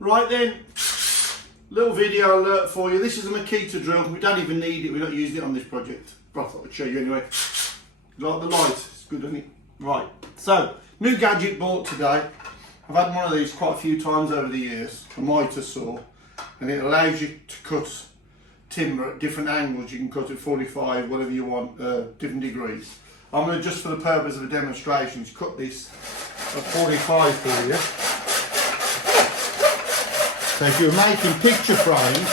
Right then, little video alert for you. This is a Mitre drill. We don't even need it. We're not using it on this project. But I thought I'd show you anyway. Like the light, it's good, isn't it? Right. So, new gadget bought today. I've had one of these quite a few times over the years. A Mitre saw, and it allows you to cut timber at different angles. You can cut at 45, whatever you want, different degrees. I'm going to, just for the purpose of a demonstration, cut this at 45 for you. So if you're making picture frames,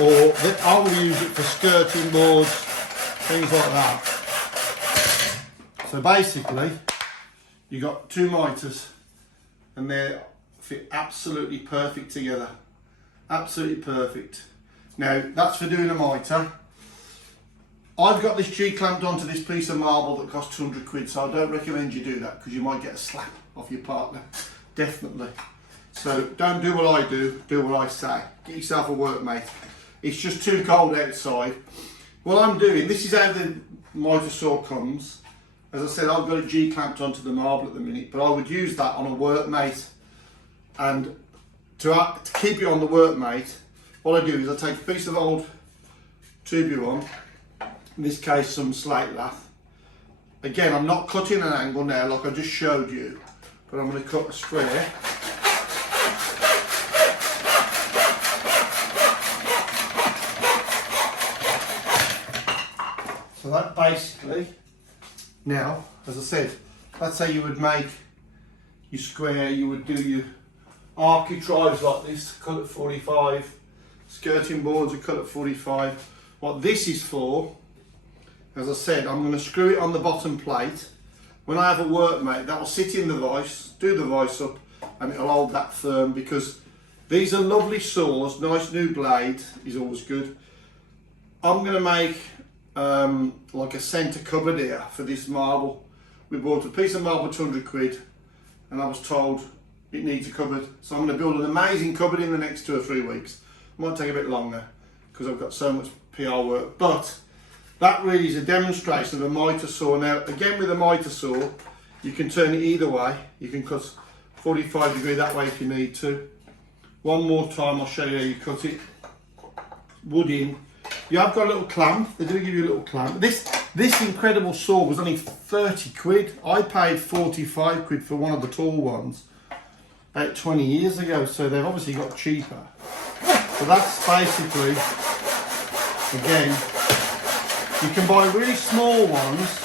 or I will use it for skirting boards, things like that. So basically, you got two mitres, and they fit absolutely perfect together. Absolutely perfect. Now that's for doing a mitre. I've got this G-clamped onto this piece of marble that costs 200 quid, so I don't recommend you do that because you might get a slap off your partner. Definitely. So don't do what I do what I say. Get yourself a workmate. It's just too cold outside. What I'm doing, this is how the Mitre saw comes. As I said, I've got a G-clamped onto the marble at the minute, but I would use that on a workmate. And to keep it on the workmate, what I do is I take a piece of old tubular, in this case some slate lath. Again, I'm not cutting an angle now like I just showed you, but I'm going to cut a square. So that basically, now, as I said, let's say you would make your square, you would do your architraves like this, cut at 45, skirting boards are cut at 45. What this is for, as I said, I'm going to screw it on the bottom plate. When I have a workmate, that will sit in the vise, do the vise up, and it'll hold that firm, because these are lovely saws. Nice new blade is always good. I'm going to make like a centre cupboard here for this marble. We bought a piece of marble 200 quid, and I was told it needs a cupboard, so I'm going to build an amazing cupboard in the next 2 or 3 weeks. Might take a bit longer because I've got so much PR work, but that really is a demonstration of a Mitre saw. Now again, with a Mitre saw you can turn it either way. You can cut 45 degree that way if you need to. One more time I'll show you how you cut it. Wood in. You have got a little clamp. They do give you a little clamp. This incredible saw was only 30 quid. I paid 45 quid for one of the tall ones about 20 years ago, so they've obviously got cheaper. So that's basically, again, you can buy really small ones.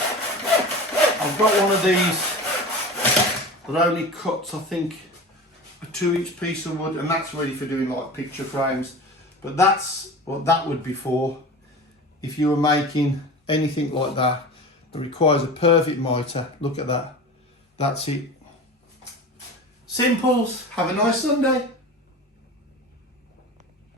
I've got one of these that only cuts, I think, a 2-inch piece of wood, and that's really for doing like picture frames. But that's what that would be for if you were making anything like that that requires a perfect mitre. Look at that. That's it. Simples. Have a nice Sunday.